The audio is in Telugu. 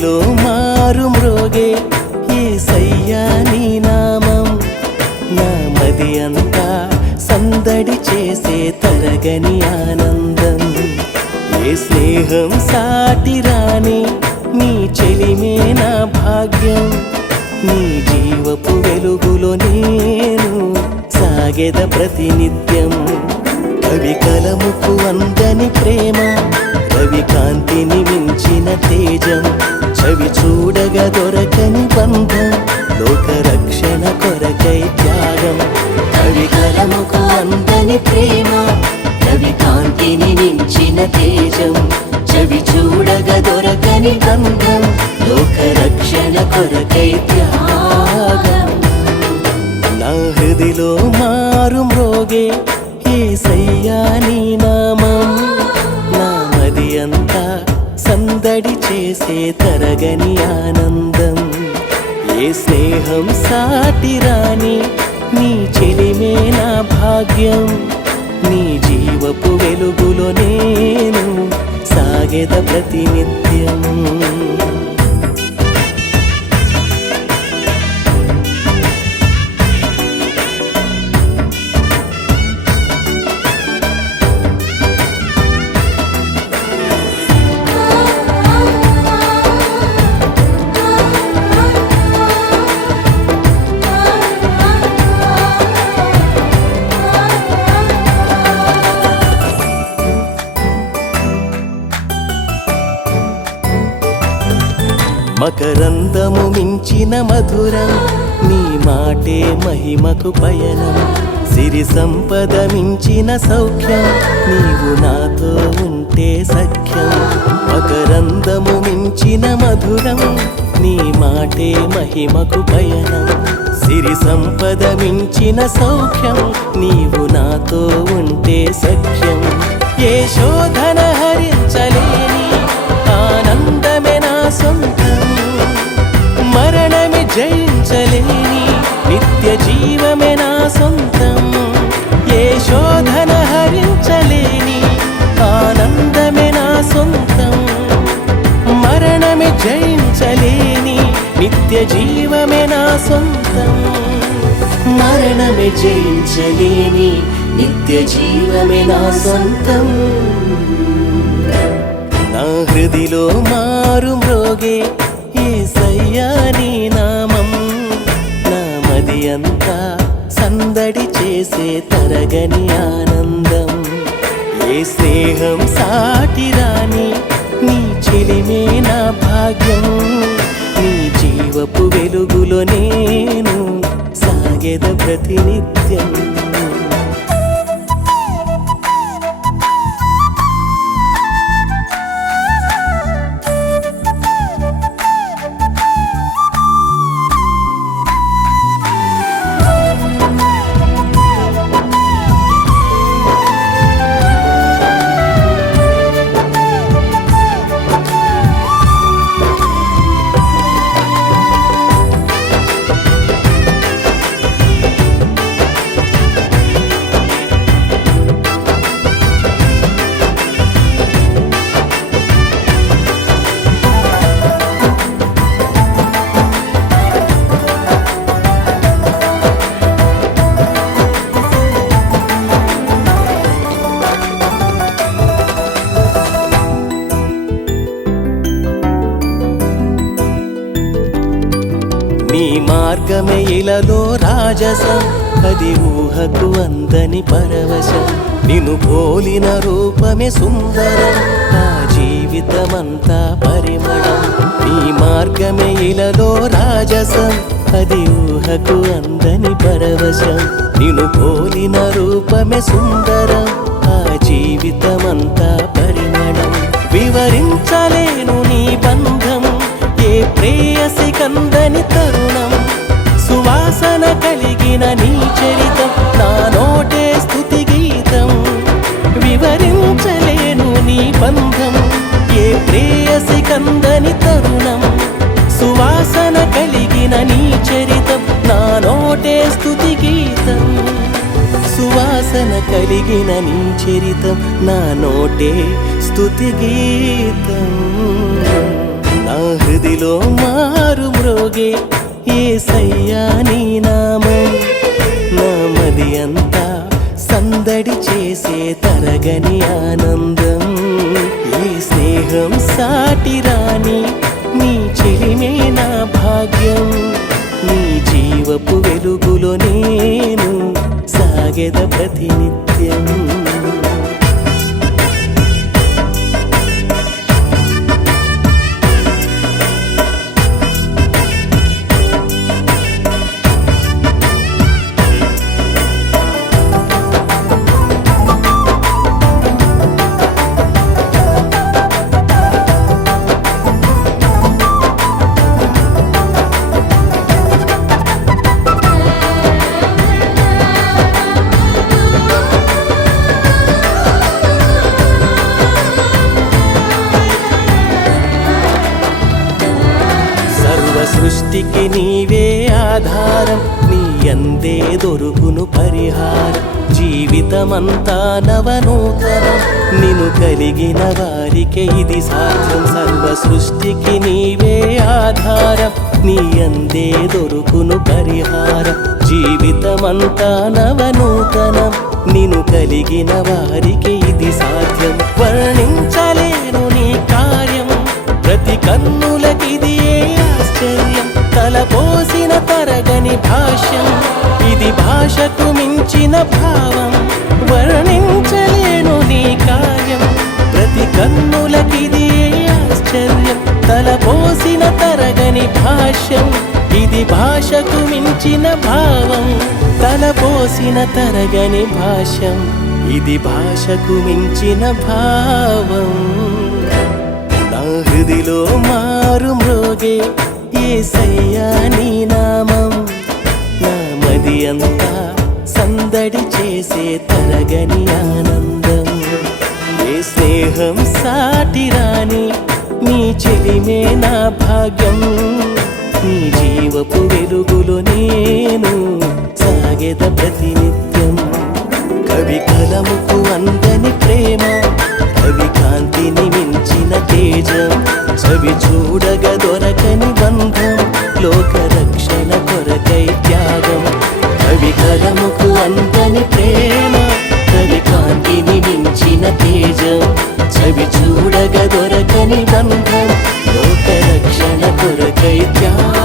హృదిలో మారు మ్రోగే యేసయ్యా నీ నామం నా మది అంతా సందడి చేసే తరగని ఆనందం ఏ స్నేహం సాటిరాని నీ చెలిమే నా భాగ్యం నీ జీవపు వెలుగులో నేను సాగెద ప్రతినిత్యం కవి కలముకు అందని ప్రేమ రవి కాంతిని మించిన తేజం చవి చూడగా దొరకని బంధం లోక రక్షణ కొరకై త్యాగం కవి కలముకు అందని ప్రేమ రవి కాంతిని మించిన తేజం చవి చూడగా దొరకని బంధం లోక రక్షణ కొరకై త్యాగం నా హృదిలో మారు మ్రోగే యేసయ్యా నీ నామం నా మది అంతా సందడి చేసే తరగని ఆనందం ఏ స్నేహం సాటిరాని నీ చెలిమే నా భాగ్యం నీ జీవపు వెలుగులో నేను సాగెద ప్రతినిత్యం మకరందము మించిన మధురం నీ మాటే మహిమకు పయనం సిరి సంపద మించిన సౌఖ్యం నీవు నాతో ఉంటే సఖ్యం మకరందము మించిన మధురం నీ మాటే మహిమకు పయనం సిరి సంపద మించిన సౌఖ్యం నీవు నాతో ఉంటే సఖ్యం ఏ శోధన హరించలేని ఆనందమే నా సొంతం మరణమే జయించలేని నిత్య జీవమే నా సొంతం ఏ శోధన హరించలేని ఆనందమే నా సొంతం మరణమే జయించలేని నిత్య జీవమే నా సొంతం మరణమే జయించలేని నిత్య జీవమే నా సొంతం నా హృదిలో మారు మ్రోగే యేసయ్యా నీ నామం నా మది అంతా సందడి చేసే తరగని ఆనందం ఏ స్నేహం సాటిరాని నీ చెలిమే నా భాగ్యం నీ జీవపు వెలుగులో నేను సాగెద ప్రతినిత్యం నీ మార్గమే ఇలలో రాజసం అది ఊహకు అందని పరవశం నిన్ను పోలిన రూపమే సుందరం నా జీవితమంతా పరిమళం నీ మార్గమే ఇలలో రాజసం అది ఊహకు అందని పరవశం నిన్ను పోలిన రూపమే సుందరం ఆ జీవితమంతా పరిమళం వివరించలేను నీ బంధం ఏ ప్రేయసి కందని తరుణం సువాసన కలిగిన నీ చరితం నా నోటే స్తుతి గీతం వివరించలేను నీ బంధం ఏ ప్రేయసి కందని తరుణం సువాసన కలిగిన నీ చరితం నా నోటే స్తుతి గీతం సువాసన కలిగిన నీ చరితం నా నోటే స్తుతి గీతం నా హృదిలో మారు మ్రోగే యేసయ్యా నీ నామం నా మది అంతా సందడి చేసే తరగని ఆనందం ఈ స్నేహం సాటి రాని నీ చెలిమే నా భాగ్యం నీ జీవపు వెలుగులో నేను సాగెద ప్రతినిత్యం సృష్టికి నీవే ఆధారం నీ అందే దొరుకును పరిహారం జీవితమంతా నవనూతనం నిన్ను కలిగిన వారికే ఇది సాధ్యం సర్వ సృష్టికి నీవే ఆధారం నీ అందే దొరుకును పరిహారం జీవితమంతా నవనూతనం నిన్ను కలిగిన వారికి ఇది సాధ్యం వర్ణించలేను నీ కార్యం ప్రతి కన్నులకిది ఆశ్చర్యం తలపోసిన తరగని భాష్యం ఇది భాషకు మించిన భావం వర్ణించలేను నీ కార్యం ప్రతి కన్నులకిది ఆశ్చర్యం తలపోసిన తరగని భాష్యం ఇది భాషకు మించిన భావం తలపోసిన తరగని భాష్యం ఇది భాషకు మించిన భావం నా హృదిలో మారు మ్రోగే యేసయ్యా నీ నామం నా మది అంతా సందడి చేసే తరగని ఆనందం ఏ స్నేహం సాటి రాని నీ చెలిమే నా భాగ్యం నీ జీవపు వెలుగులో నేను సాగెద ప్రతినిత్యం కవి కలముకు అందని ప్రేమ కవి కాంతిని మించిన తేజం చవి చూడగ దొరకని బంధం లోక రక్షణ కొరకై త్యాగం కవి కలముకు అందని ప్రేమ కవి కాంతిని మించిన తేజం చవి చూడగ దొరకని బంధం లోక రక్షణ కొరకై త్యాగం